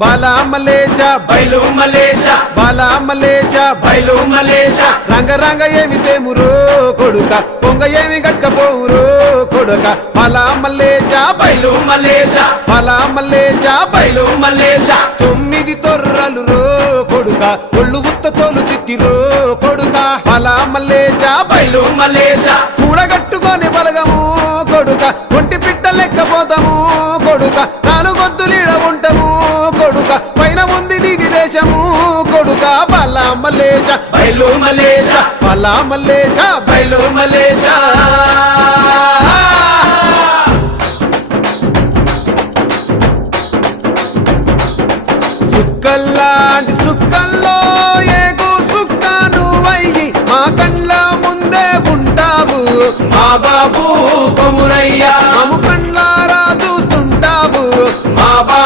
బాలా మలేష బైలు మలేష బాలా మలేష బైలు మలేష రంగ రంగ ఏమి తేమురో కొడుక పొంగ ఏమి గట్టకపోవురో కొడుక బాలా మలేష బైలు మలేష బాలా మలేష బైలు మలేష 9 తొర్రలు రో కొడుక ఒళ్ళు ఉత్త తోలు తిట్టిరో కొడుక బాలా మలేష బైలు మలేష కూడగట్టుకొని బలగము కొడుక ఒంటి పిట్ట లెక్కపోతాము కొడుక 4 గొంతులీడ ఉంటాము కొడుక పైన ఉంది నీది దేశము కొడుక బాలా మలేష బైలు మలేష బాలా మలేష బైలు మలేష సుక్కల్లాంటి సుక్కల్లో ఏగు సుక్క నువ్వయ్యి మా కండ్ల ముందే ఉంటావు మా బాబు కొమురయ్య మము కండ్లారా చూస్తుంటావు మా బాబు